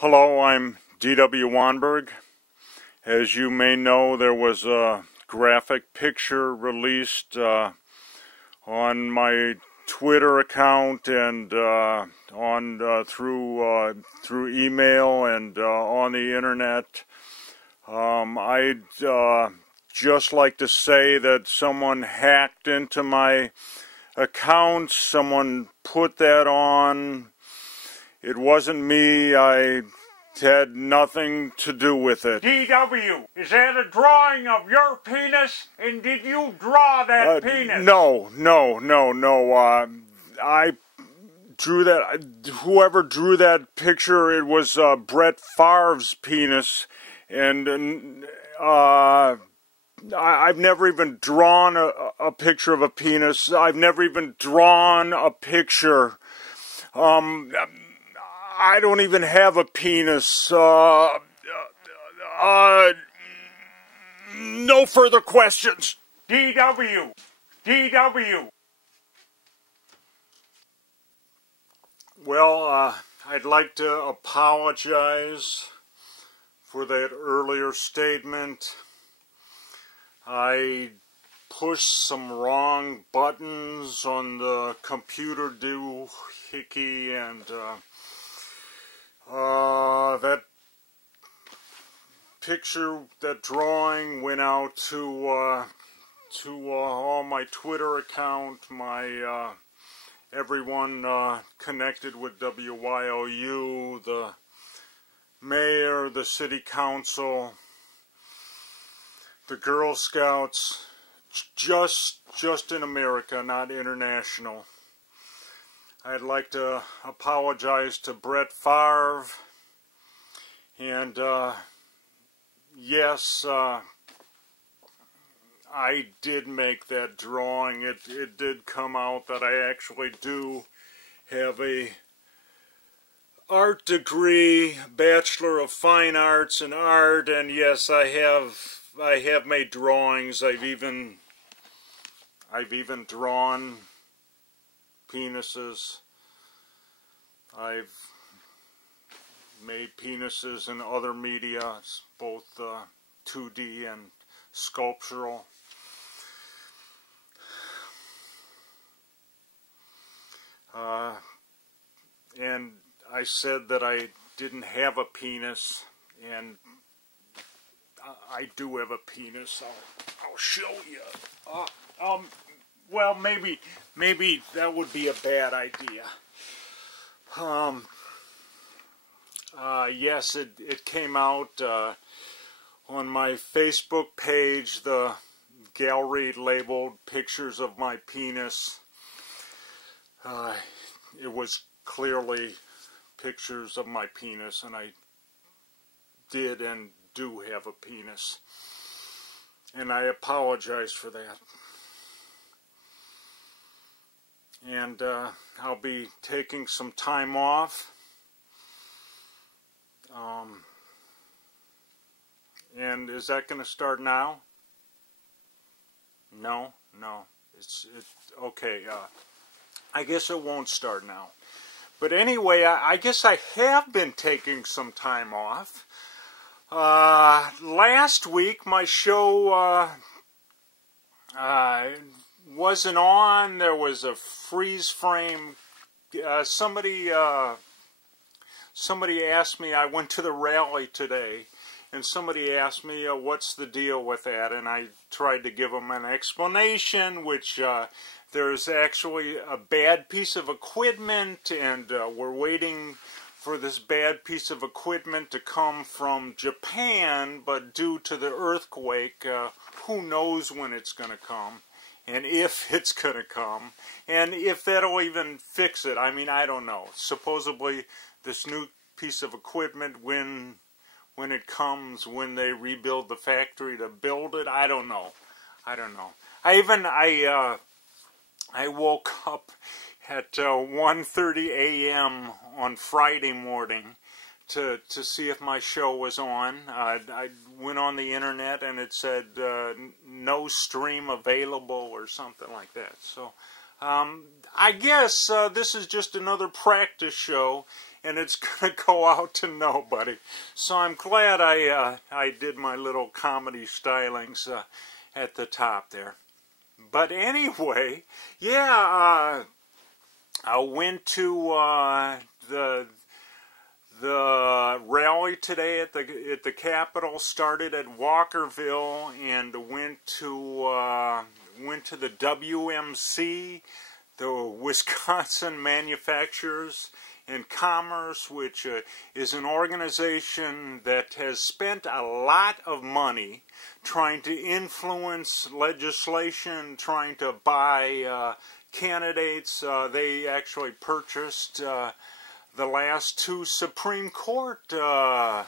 Hello, I'm D.W. Wanberg. As you may know, there was a graphic picture released on my Twitter account and through email and on the internet. I'd just like to say that someone hacked into my account. Someone put that on. It wasn't me. I had nothing to do with it. DW, is that a drawing of your penis? And did you draw that penis? No. I drew that. Whoever drew that picture, it was Brett Favre's penis, and I've never even drawn a picture of a penis. I've never even drawn a picture. I don't even have a penis. No further questions. DW. Well, I'd like to apologize for that earlier statement. I pushed some wrong buttons on the computer doohickey, and that picture, that drawing went out to all my Twitter account, my everyone connected with WYOU, the mayor, the city council, the Girl Scouts, just in America, not international. I'd like to apologize to Brett Favre, and yes, I did make that drawing. It did come out that I actually do have a art degree, Bachelor of Fine Arts in Art, and yes, I have made drawings. I've even drawn penises. I've made penises in other media, both 2D and sculptural. And I said that I didn't have a penis, and I do have a penis. I'll show you. Well, maybe that would be a bad idea. Yes, it came out on my Facebook page, the gallery labeled pictures of my penis. It was clearly pictures of my penis, and I did and do have a penis. And I apologize for that. And I'll be taking some time off. And is that going to start now? No. It's okay. I guess it won't start now. But anyway, I guess I have been taking some time off. Last week my show wasn't on. There was a freeze frame. Somebody asked me, I went to the rally today, and somebody asked me, what's the deal with that? And I tried to give them an explanation, which there's actually a bad piece of equipment, and we're waiting for this bad piece of equipment to come from Japan, but due to the earthquake, who knows when it's going to come, and if it's going to come, and if that'll even fix it. I mean, I don't know. Supposedly, this new piece of equipment, when it comes, when they rebuild the factory to build it, I don't know. I woke up at 1:30 a.m. on Friday morning to see if my show was on. I went on the internet and it said no stream available or something like that. So I guess this is just another practice show, and it's going to go out to nobody. So I'm glad I did my little comedy stylings at the top there. But anyway, yeah, I went to the rally today at the Capitol. Started at Walkerville and went to the WMC, the Wisconsin Manufacturers and Commerce, which is an organization that has spent a lot of money trying to influence legislation, trying to buy candidates. They actually purchased the last two Supreme Court, or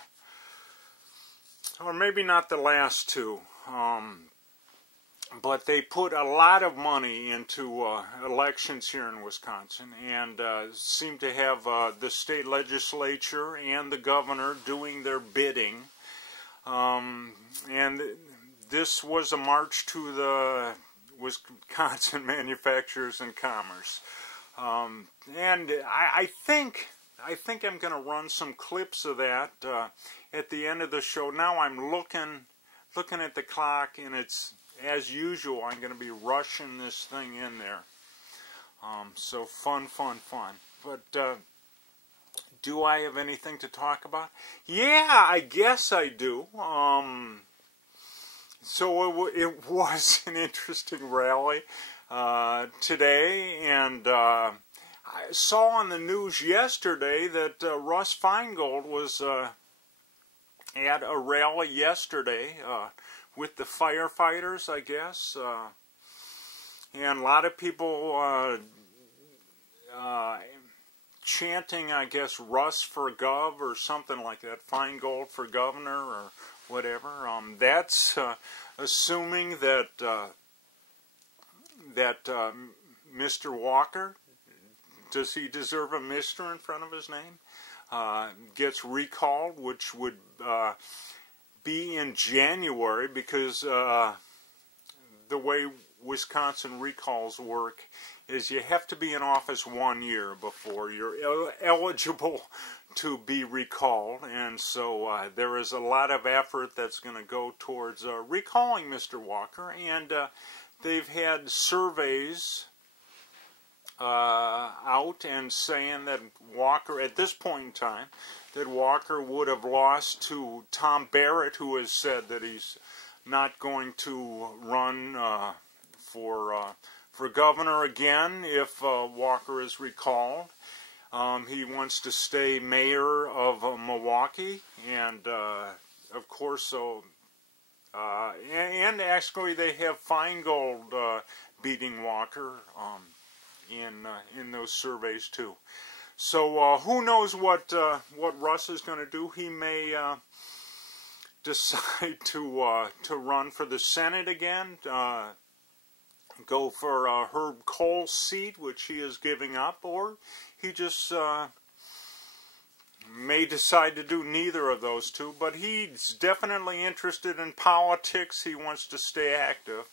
maybe not the last two, but they put a lot of money into elections here in Wisconsin, and seem to have the state legislature and the governor doing their bidding. And this was a march to the Wisconsin Manufacturers and Commerce. And I think I'm going to run some clips of that at the end of the show. Now I'm looking at the clock, and it's, as usual, I'm going to be rushing this thing in there. So fun. But do I have anything to talk about? Yeah, I guess I do. So it was an interesting rally today, and I saw on the news yesterday that Russ Feingold was at a rally yesterday with the firefighters, I guess, and a lot of people chanting, I guess, Russ for Gov or something like that, Feingold for governor or whatever. That's assuming that Mr. Walker, does he deserve a Mr. in front of his name, gets recalled, which would be in January, because the way Wisconsin recalls work is you have to be in office 1 year before you're eligible to be recalled, and so there is a lot of effort that's going to go towards recalling Mr. Walker, and they've had surveys out and saying that Walker, at this point in time, that Walker would have lost to Tom Barrett, who has said that he's not going to run for governor again if Walker is recalled. He wants to stay mayor of Milwaukee, and of course, so and actually they have Feingold beating Walker in those surveys too. So who knows what Russ is going to do? He may decide to run for the Senate again. Go for Herb Kohl's seat, which he is giving up, or he just may decide to do neither of those two. But he's definitely interested in politics. He wants to stay active.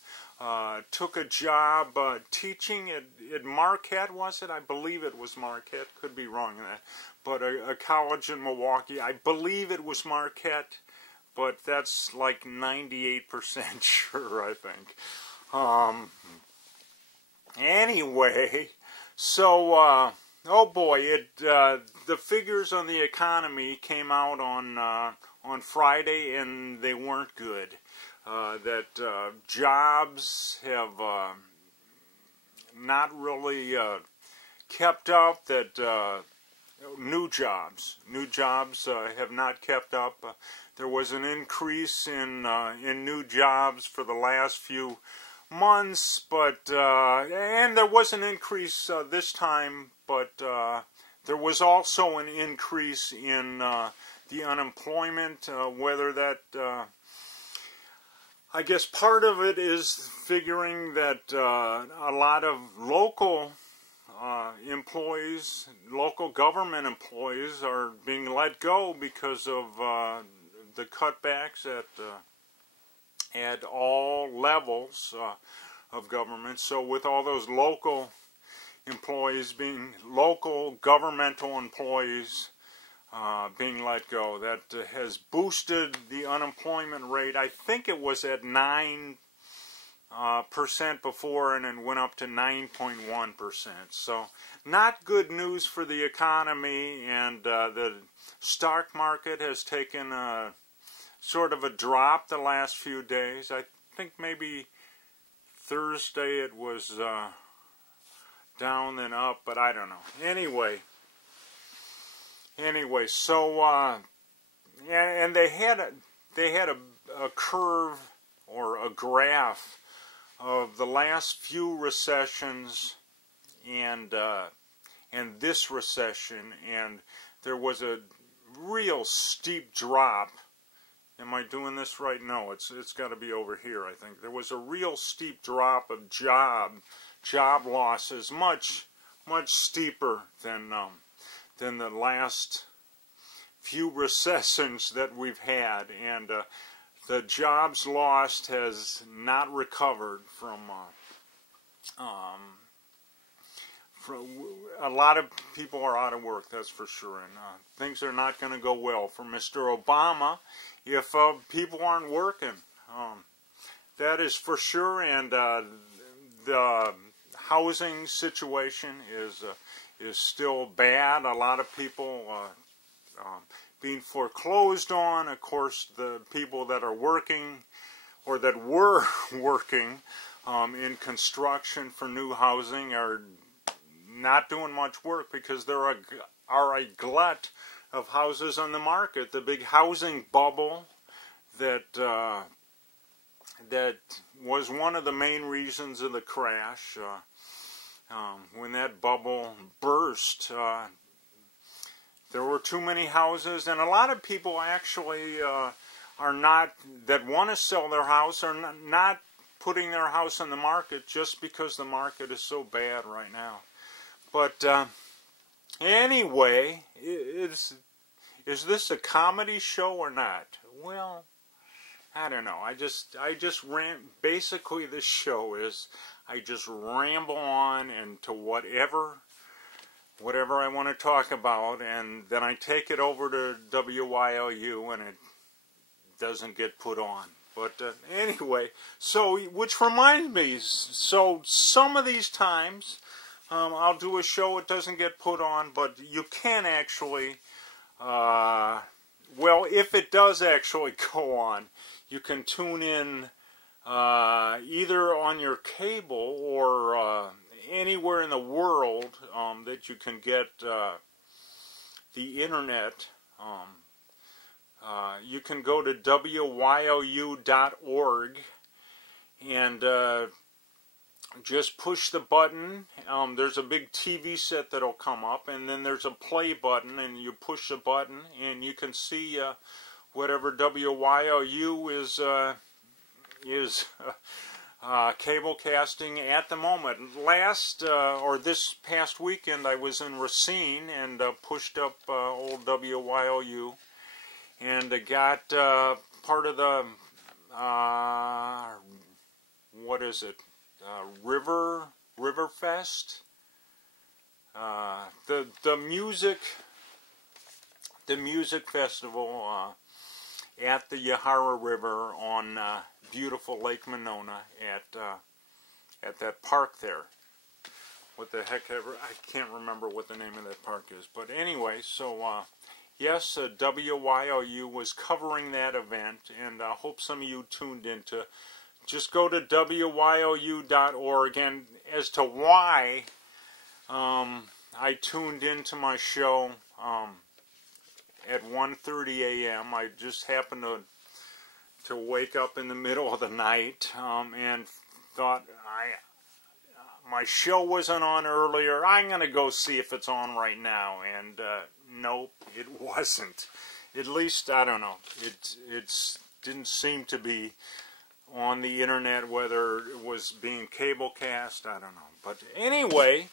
Took a job teaching at Marquette, was it? I believe it was Marquette. Could be wrong in that. But a college in Milwaukee. I believe it was Marquette, but that's like 98% sure, I think. Anyway, so oh boy, the figures on the economy came out on Friday, and they weren't good. That jobs have not really kept up. That new jobs have not kept up. There was an increase in new jobs for the last few months, but and there was an increase this time, but there was also an increase in the unemployment. Whether that I guess part of it is figuring that a lot of local employees, local government employees, are being let go because of the cutbacks at all levels of government. So with all those local employees being local governmental employees being let go. That has boosted the unemployment rate. I think it was at 9% before, and then went up to 9.1%. So not good news for the economy, and the stock market has taken a sort of a drop the last few days. I think maybe Thursday it was down then up, but I don't know. Anyway, so and they had a curve or a graph of the last few recessions and this recession, and there was a real steep drop. Am I doing this right? No, it's got to be over here, I think. There was a real steep drop of job losses, much steeper than the last few recessions that we've had, and the jobs lost has not recovered from a lot of people are out of work, that's for sure, and things are not going to go well for Mr. Obama if people aren't working. That is for sure, and the housing situation is still bad. A lot of people being foreclosed on. Of course, the people that are working or that were working in construction for new housing are not doing much work because there are a glut of houses on the market. The big housing bubble that was one of the main reasons of the crash. When that bubble burst, there were too many houses, and a lot of people actually are not, that want to sell their house, are not putting their house on the market just because the market is so bad right now. But anyway, is this a comedy show or not? Well, I don't know. I just basically this show is I just ramble on into whatever I want to talk about, and then I take it over to WYLU and it doesn't get put on. But anyway, so, which reminds me, so some of these times I'll do a show, it doesn't get put on, but you can actually, well, if it does actually go on, you can tune in either on your cable or anywhere in the world that you can get the internet. You can go to wylu.org and just push the button. There's a big TV set that'll come up, and then there's a play button, and you push the button, and you can see whatever WYLU is cable casting at the moment. This past weekend, I was in Racine and pushed up old WYLU, and got part of the what is it? Riverfest. The music festival at the Yahara River on beautiful Lake Monona at that park there. What the heck ever, I can't remember what the name of that park is. But anyway, so yes, WYLU was covering that event, and I hope some of you tuned into. Just go to wylu.org, and as to why I tuned into my show at 1:30 a.m., I just happened to wake up in the middle of the night and thought my show wasn't on earlier. I'm going to go see if it's on right now, and nope, it wasn't. At least, I don't know, it didn't seem to be on the internet, whether it was being cable cast, I don't know. But anyway,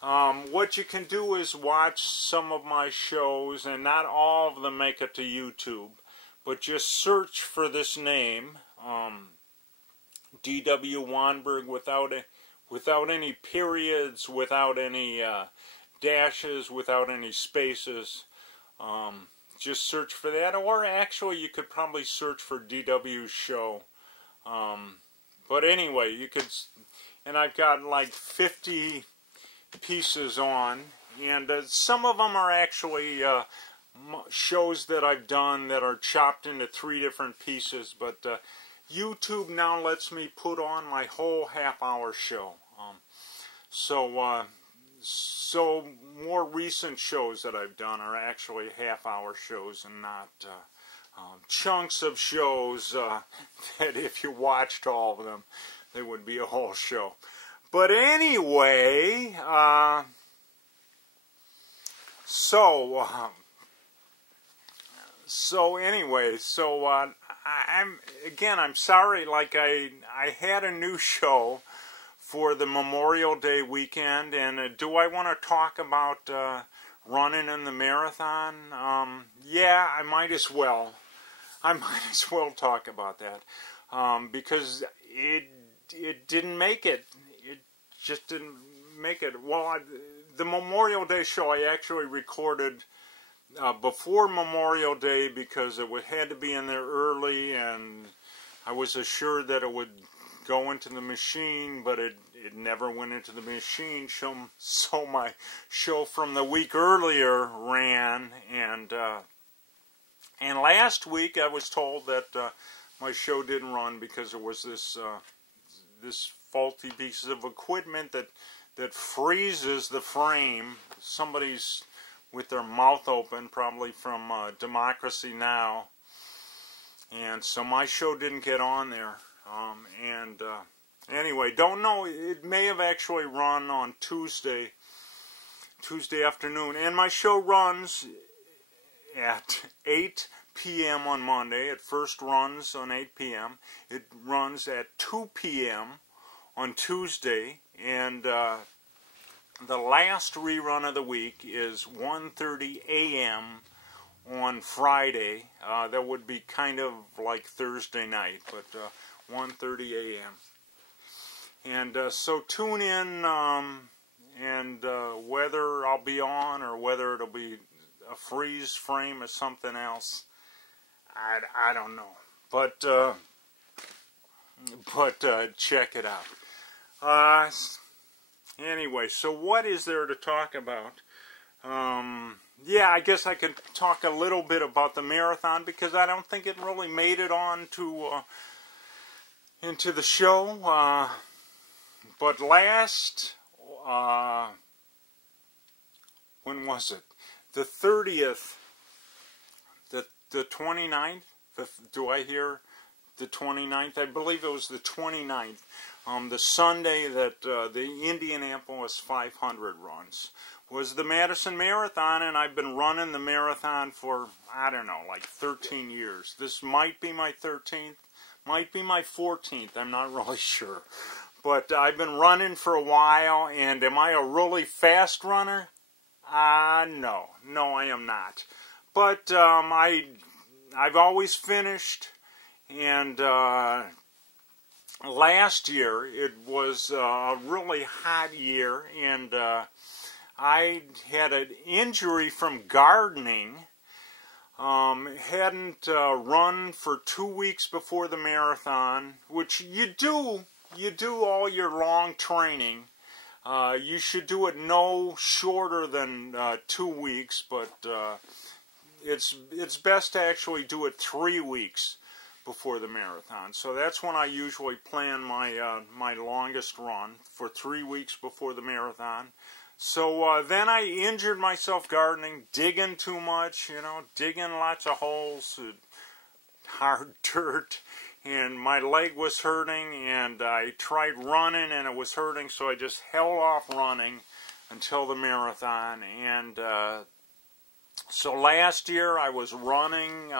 what you can do is watch some of my shows, and not all of them make it to YouTube, but just search for this name, D.W. Wanberg, without any periods, without any dashes, without any spaces. Just search for that, or actually you could probably search for DW's show. But anyway, you could, and I've got like 50 pieces on, and some of them are actually shows that I've done that are chopped into 3 different pieces, but YouTube now lets me put on my whole half-hour show. So more recent shows that I've done are actually half-hour shows and not chunks of shows that if you watched all of them, they would be a whole show. But anyway, I'm sorry, like I had a new show for the Memorial Day weekend, and do I want to talk about running in the marathon? Yeah, I might as well. I might as well talk about that because it didn't make it. It just didn't make it. Well, the Memorial Day show I actually recorded before Memorial Day because it had to be in there early, and I was assured that it would go into the machine, but it never went into the machine. So my show from the week earlier ran, and last week I was told that my show didn't run because there was this faulty piece of equipment that freezes the frame. Somebody's with their mouth open, probably from Democracy Now! And so my show didn't get on there. Anyway, don't know. It may have actually run on Tuesday afternoon. And my show runs at 8 p.m. on Monday. It first runs on 8 p.m. It runs at 2 p.m. on Tuesday. And the last rerun of the week is 1:30 a.m. on Friday. That would be kind of like Thursday night, but 1:30 a.m. And so tune in, and whether I'll be on or whether it'll be a freeze frame or something else, I don't know. But check it out. Anyway, so what is there to talk about? Yeah, I guess I could talk a little bit about the marathon because I don't think it really made it on to into the show. But last, when was it? The 30th, the 29th? Do I hear the 29th? I believe it was the 29th. The Sunday that the Indianapolis 500 runs was the Madison Marathon, and I've been running the marathon for, I don't know, like 13 years. This might be my 13th, might be my 14th, I'm not really sure. But I've been running for a while, and am I a really fast runner? No, I am not. But I've always finished, and last year it was a really hot year, and I had an injury from gardening. Hadn't run for 2 weeks before the marathon, which you do all your long training. You should do it no shorter than 2 weeks, but it's best to actually do it 3 weeks before the marathon. So that's when I usually plan my longest run, for 3 weeks before the marathon. So then I injured myself gardening, digging too much, digging lots of holes, hard dirt, and my leg was hurting, and I tried running and it was hurting, so I just held off running until the marathon. And so last year I was running,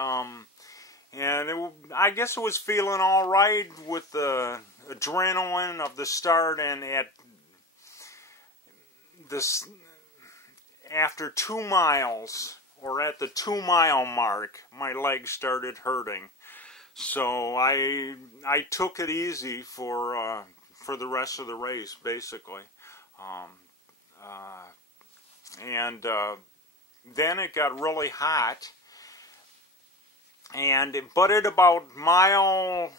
and I guess it was feeling all right with the adrenaline of the start, and after 2 miles, or at the 2 mile mark, my legs started hurting. So I took it easy for the rest of the race, basically. then it got really hot, but at about mile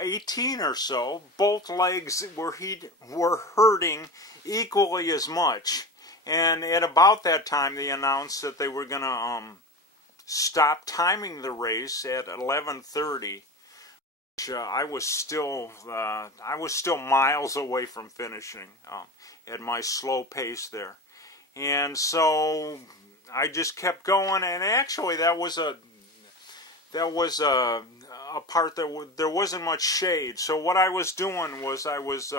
18 or so, both legs were hurting equally as much. And at about that time, they announced that they were going to stop timing the race at 11:30. I was still miles away from finishing at my slow pace there, and so I just kept going. And actually, that was a part that there wasn't much shade. So what I was doing was I was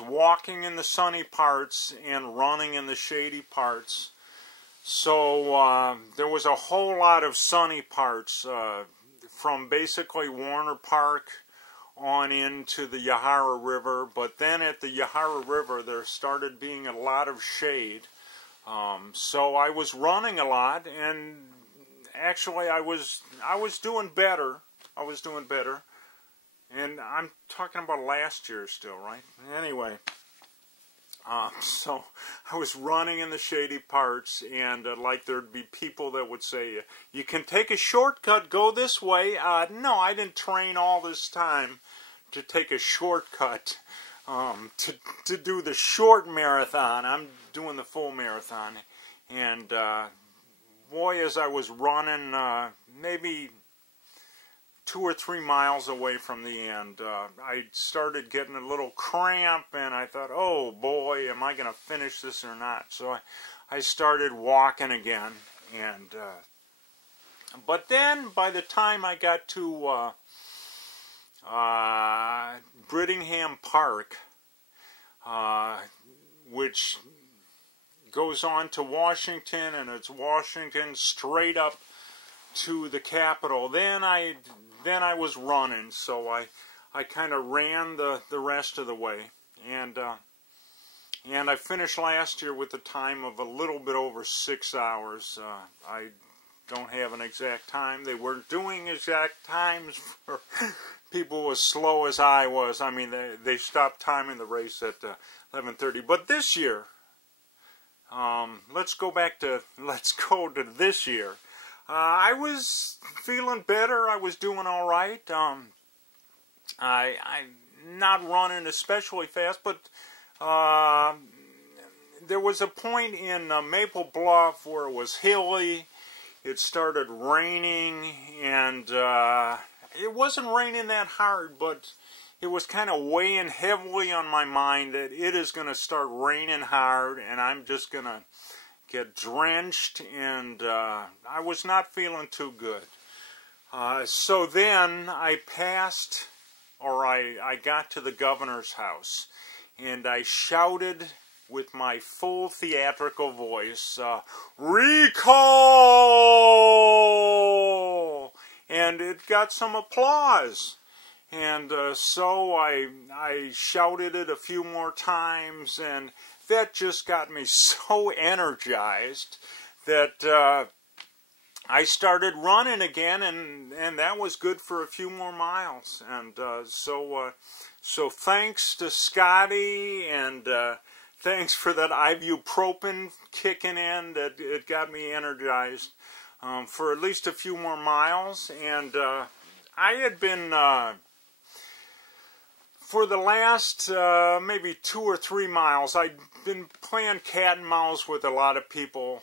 walking in the sunny parts and running in the shady parts. So there was a whole lot of sunny parts. From basically Warner Park on into the Yahara River, but then at the Yahara River there started being a lot of shade. So I was running a lot, and actually I was doing better. I was doing better, and I'm talking about last year still, right? Anyway. So I was running in the shady parts, and like there'd be people that would say, you can take a shortcut, go this way. No, I didn't train all this time to take a shortcut to do the short marathon. I'm doing the full marathon. And boy, as I was running maybe 2 or 3 miles away from the end, I started getting a little cramp, and I thought, oh boy, am I going to finish this or not? So I started walking again, and but then by the time I got to Brittingham Park, which goes on to Washington, and it's Washington straight up to the Capitol, then I was running, so I kind of ran the rest of the way, and I finished last year with a time of a little bit over 6 hours. I don't have an exact time. They weren't doing exact times for people as slow as I was. I mean, they stopped timing the race at 11:30. But this year, let's go to this year. I was feeling better. I was doing all right. I'm not running especially fast, but there was a point in Maple Bluff where it was hilly. It started raining, and it wasn't raining that hard, but it was kind of weighing heavily on my mind that it is going to start raining hard, and I'm just going to get drenched, and I was not feeling too good. So then I got to the governor's house, and I shouted with my full theatrical voice, "Recall!" And it got some applause. And so I shouted it a few more times, and that just got me so energized that I started running again, and that was good for a few more miles. And so thanks to Scotty, and thanks for that ibuprofen kicking in, that it got me energized for at least a few more miles. And I had been for the last maybe 2 or 3 miles, I'd been playing cat and mouse with a lot of people,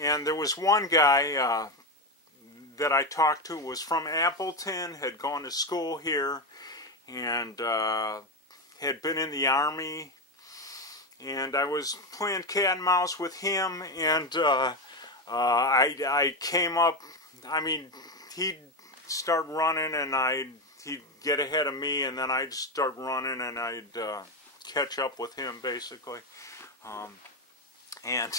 and there was one guy that I talked to, was from Appleton, had gone to school here, and had been in the Army, and I was playing cat and mouse with him, and I came up. I mean, he'd start running, and he'd get ahead of me, and then I'd start running, and I'd catch up with him, basically. And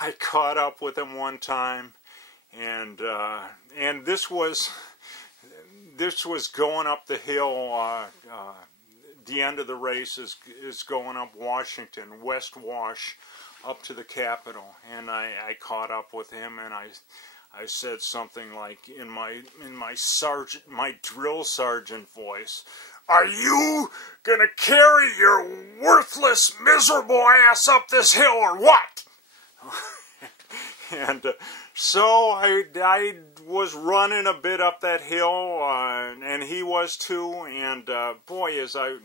I caught up with him one time, and this was going up the hill. The end of the race is going up Washington, West Wash, up to the Capitol, and I caught up with him, and I said something like, in my drill sergeant voice, "Are you gonna carry your worthless, miserable ass up this hill, or what?" And so I was running a bit up that hill, and he was too. And boy, as I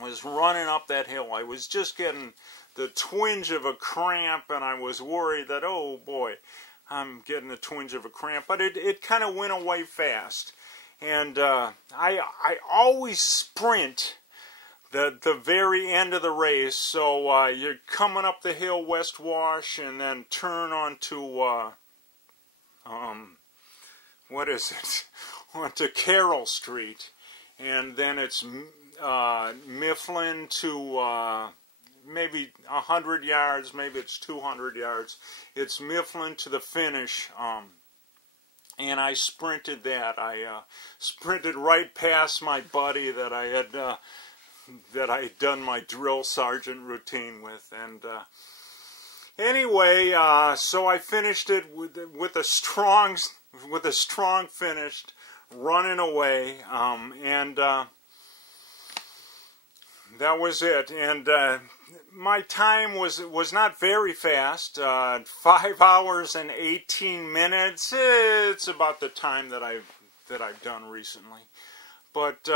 was running up that hill, I was just getting the twinge of a cramp, and I was worried that, oh boy, I'm getting a twinge of a cramp. But it kind of went away fast. And I always sprint the very end of the race. So you're coming up the hill, West Wash, and then turn onto what is it? Onto Carroll Street, and then it's Mifflin to maybe 100 yards, maybe it's 200 yards. It's Mifflin to the finish. And I sprinted that. I sprinted right past my buddy that I had done my drill sergeant routine with. And anyway, so I finished it with a strong finish, running away, and that was it. And my time was not very fast. 5 hours and 18 minutes. It's about the time that I've done recently. But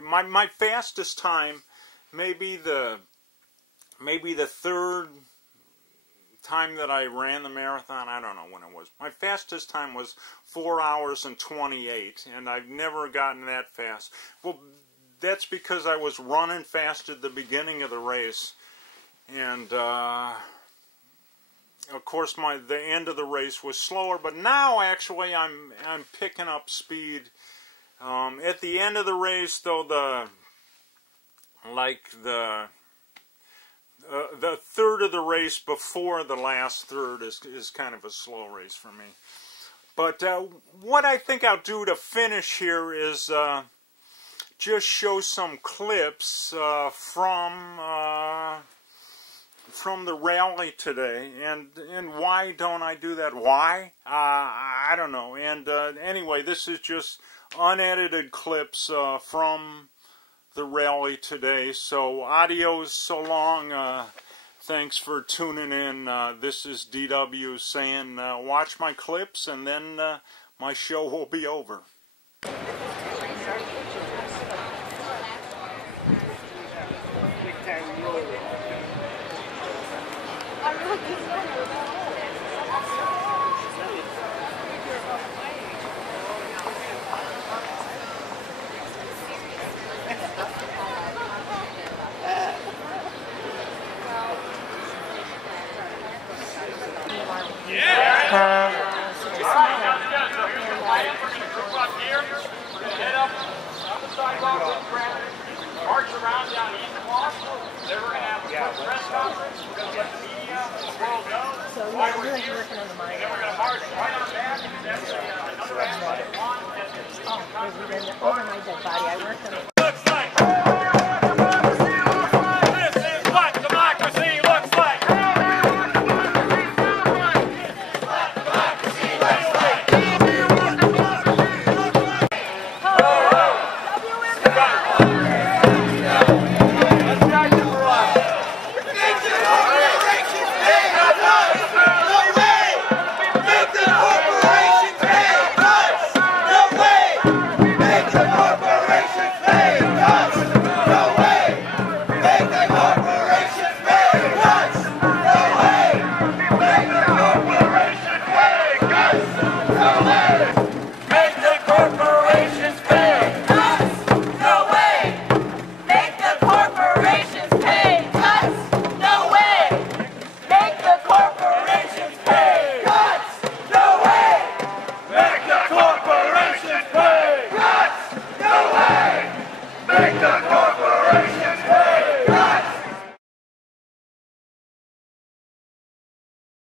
my fastest time, maybe the third time that I ran the marathon, I don't know when it was. My fastest time was 4 hours and 28, and I've never gotten that fast. Well, that's because I was running fast at the beginning of the race, and of course the end of the race was slower. But now actually I'm picking up speed. At the end of the race, though, the third of the race before the last third is kind of a slow race for me. But what I think I'll do to finish here is just show some clips from the rally today. And why don't I do that? Why? I don't know. And anyway, this is just unedited clips from the rally today. So adios, so long. Thanks for tuning in. This is DW saying watch my clips, and then my show will be over. March around down East Walk. Then we're going to have a press conference. We're going to let the media, the world know why we're here. And then we're going to march right on back. And then another aspect one. Oh, overnight dead body. I worked on it.